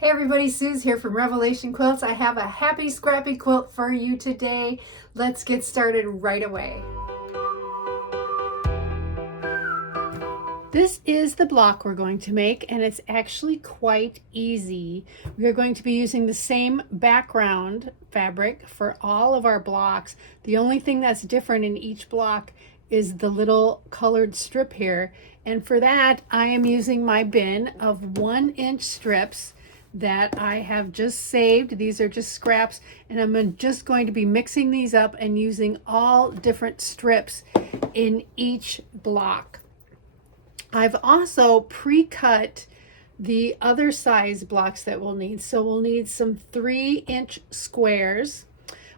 Hey everybody, Sue's here from Revelation Quilts. I have a happy scrappy quilt for you today. Let's get started right away. This is the block we're going to make, and it's actually quite easy. We are going to be using the same background fabric for all of our blocks. The only thing that's different in each block is the little colored strip here. And for that, I am using my bin of 1-inch strips that I have just saved. These are just scraps, and I'm just going to be mixing these up and using all different strips in each block. I've also pre-cut the other size blocks that we'll need. So we'll need some 3-inch squares.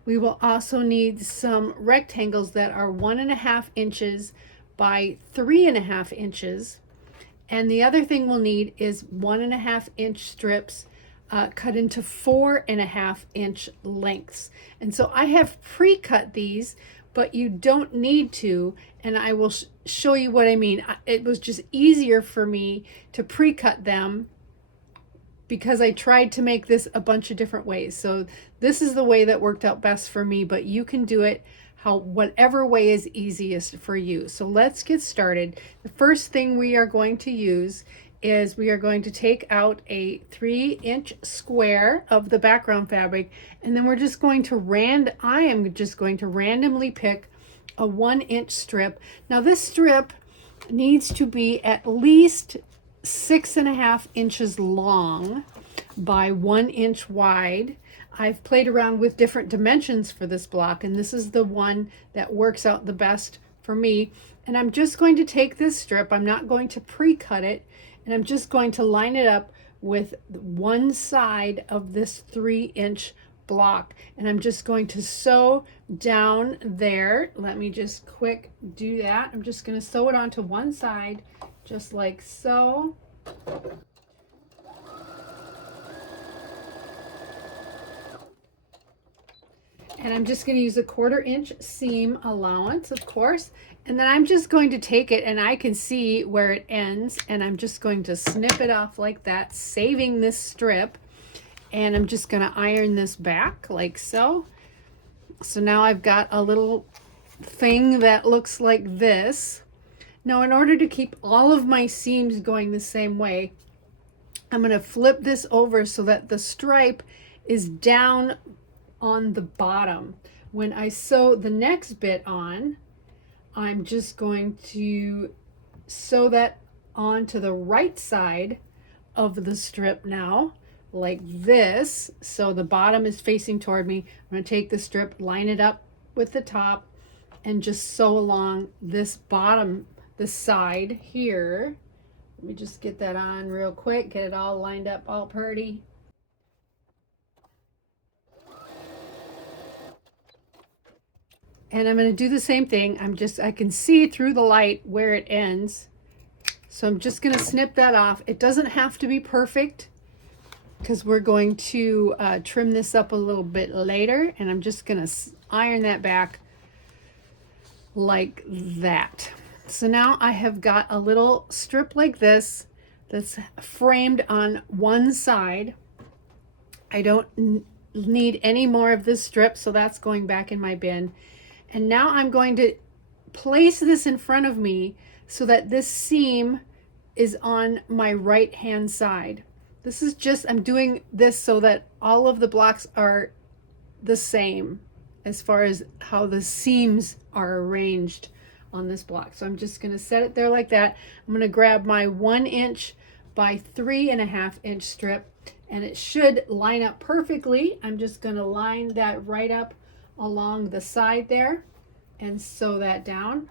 We will also need some rectangles that are 1.5 inches by 3.5 inches. And the other thing we'll need is 1.5-inch strips cut into 4.5-inch lengths. And so I have pre-cut these, but you don't need to, and I will show you what I mean. It was just easier for me to pre-cut them because I tried to make this a bunch of different ways. So this is the way that worked out best for me, but you can do it whatever way is easiest for you. So let's get started. The first thing we are going to use is we are going to take out a 3-inch square of the background fabric, and then we're just going to I am just going to randomly pick a 1-inch strip. Now this strip needs to be at least 6.5 inches long by 1 inch wide. I've played around with different dimensions for this block, and this is the one that works out the best for me. And I'm just going to take this strip, I'm not going to pre-cut it, and I'm just going to line it up with one side of this 3-inch block. And I'm just going to sew down there. Let me just quick do that. I'm just going to sew it onto one side, just like so. And I'm just going to use a 1/4 inch seam allowance, of course. And then I'm just going to take it, and I can see where it ends, and I'm just going to snip it off like that, saving this strip. And I'm just going to iron this back like so. So now I've got a little thing that looks like this. Now, in order to keep all of my seams going the same way, I'm going to flip this over so that the stripe is down on the bottom. When I sew the next bit on, I'm just going to sew that onto the right side of the strip now, like this. So the bottom is facing toward me. I'm going to take the strip, line it up with the top, and just sew along this bottom, this side here. Let me just get that on real quick, get it all lined up all pretty. And I'm going to do the same thing. I can see through the light where it ends. So I'm just going to snip that off. It doesn't have to be perfect because we're going to trim this up a little bit later. And I'm just going to iron that back like that. So now I have got a little strip like this that's framed on one side. I don't need any more of this strip, so that's going back in my bin. And now I'm going to place this in front of me so that this seam is on my right hand side. This is just, I'm doing this so that all of the blocks are the same as far as how the seams are arranged on this block. So I'm just going to set it there like that. I'm going to grab my 1-inch by 3.5 inch strip, and it should line up perfectly. I'm just going to line that right up along the side there and sew that down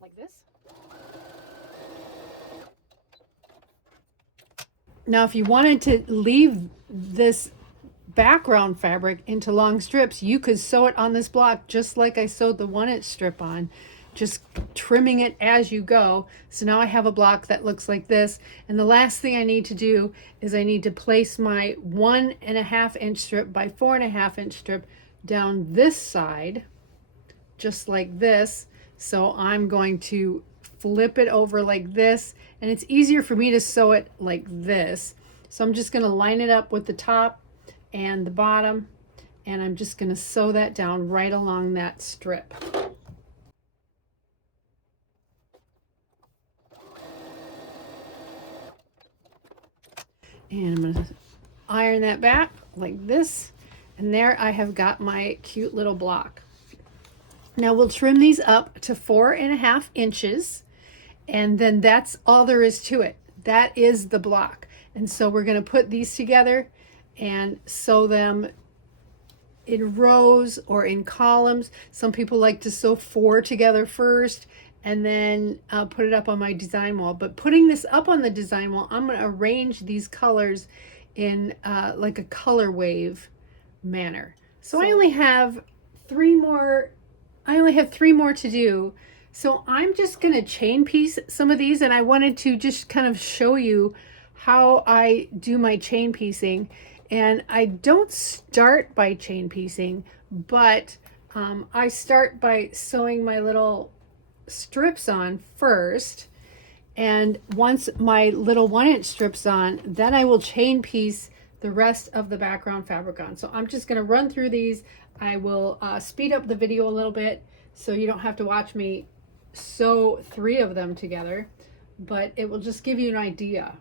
like this. Now, if you wanted to leave this background fabric into long strips, you could sew it on this block just like I sewed the 1-inch strip on, just trimming it as you go. So now I have a block that looks like this. And the last thing I need to do is I need to place my 1.5 inch strip by 4.5 inch strip down this side, just like this. So I'm going to flip it over like this, and it's easier for me to sew it like this. So I'm just going to line it up with the top and the bottom, and I'm just going to sew that down right along that strip. And I'm going to iron that back like this, and there I have got my cute little block. Now we'll trim these up to 4.5 inches, and then that's all there is to it. That is the block. And so we're going to put these together and sew them in rows or in columns. Some people like to sew 4 together first and then put it up on my design wall. But putting this up on the design wall, I'm going to arrange these colors in like a color wave manner. So I only have 3 more. I only have 3 more to do. So I'm just going to chain piece some of these, and I wanted to just kind of show you how I do my chain piecing. And I don't start by chain piecing, but I start by sewing my little strips on first. And once my little 1-inch strips on, then I will chain piece the rest of the background fabric on. So I'm just going to run through these. I will speed up the video a little bit so you don't have to watch me sew 3 of them together, but it will just give you an idea.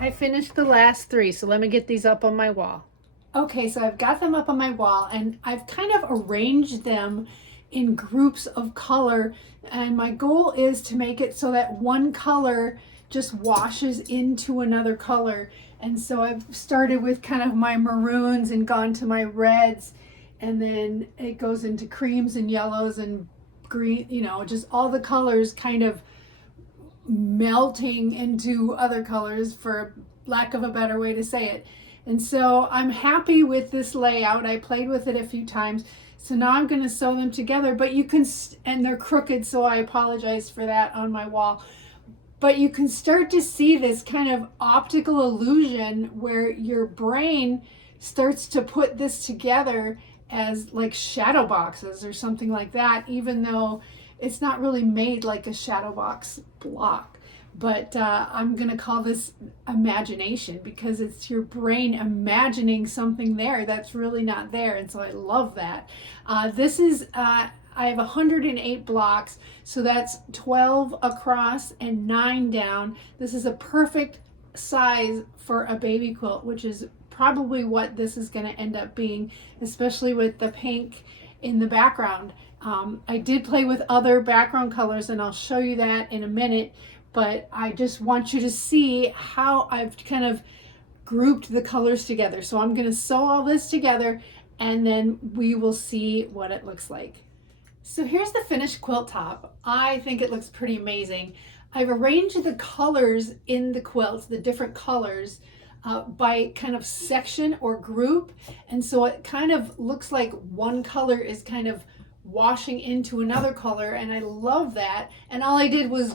I finished the last 3, so let me get these up on my wall. Okay, so I've got them up on my wall, and I've kind of arranged them in groups of color, and my goal is to make it so that one color just washes into another color. And so I've started with kind of my maroons and gone to my reds, and then it goes into creams and yellows and green, you know, just all the colors kind of melting into other colors, for lack of a better way to say it. And so I'm happy with this layout. I played with it a few times. So now I'm going to sew them together, but you can, and they're crooked, so I apologize for that on my wall. But you can start to see this kind of optical illusion where your brain starts to put this together as like shadow boxes or something like that, even though it's not really made like a shadow box block. But I'm going to call this imagination, because it's your brain imagining something there that's really not there. And so I love that. This is, I have 108 blocks, so that's 12 across and 9 down. This is a perfect size for a baby quilt, which is probably what this is going to end up being, especially with the pink in the background. I did play with other background colors, and I'll show you that in a minute, but I just want you to see how I've kind of grouped the colors together. So I'm going to sew all this together, and then we will see what it looks like. So here's the finished quilt top. I think it looks pretty amazing. I've arranged the colors in the quilts, the different colors, by kind of section or group. And so it kind of looks like one color is kind of washing into another color, and I love that. And all I did was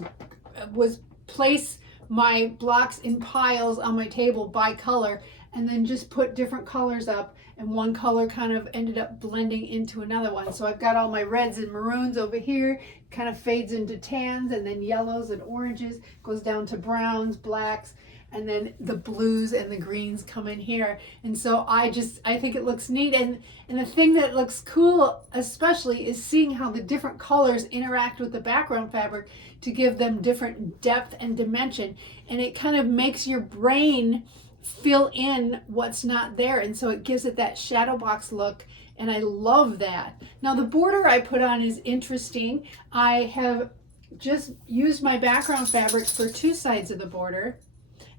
place my blocks in piles on my table by color, and then just put different colors up, and one color kind of ended up blending into another one. So I've got all my reds and maroons over here, kind of fades into tans, and then yellows and oranges, goes down to browns, blacks, and then the blues and the greens come in here. And so I think it looks neat. And the thing that looks cool especially is seeing how the different colors interact with the background fabric to give them different depth and dimension. And it kind of makes your brain fill in what's not there. And so it gives it that shadow box look. And I love that. Now the border I put on is interesting. I have just used my background fabric for two sides of the border.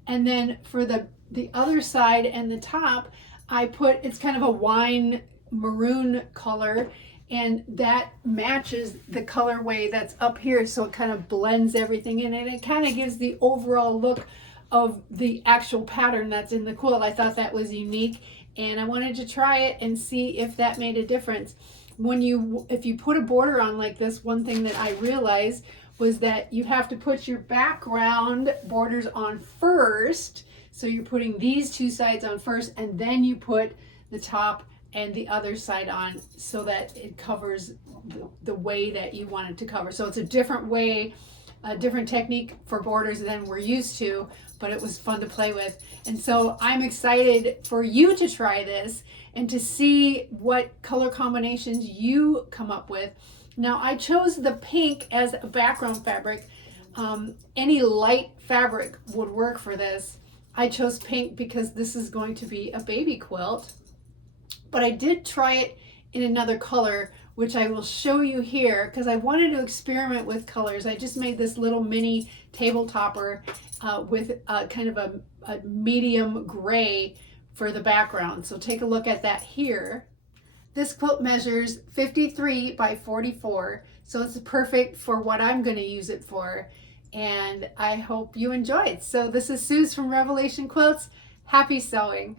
And then for the other side and the top, I put, it's kind of a wine maroon color, and that matches the colorway that's up here. So it kind of blends everything in, and it kind of gives the overall look of the actual pattern that's in the quilt. I thought that was unique, and I wanted to try it and see if that made a difference. If you put a border on like this, one thing that I realized was that you have to put your background borders on first. So you're putting these two sides on first, and then you put the top and the other side on so that it covers the way that you want it to cover. So it's a different way, a different technique for borders than we're used to, but it was fun to play with. And so I'm excited for you to try this and to see what color combinations you come up with. Now I chose the pink as a background fabric. Any light fabric would work for this. I chose pink because this is going to be a baby quilt, but I did try it in another color, which I will show you here because I wanted to experiment with colors. I just made this little mini table topper with kind of a medium gray for the background. So take a look at that here. This quilt measures 53 by 44, so it's perfect for what I'm going to use it for, and I hope you enjoy it. So this is Suze from Revelation Quilts. Happy sewing!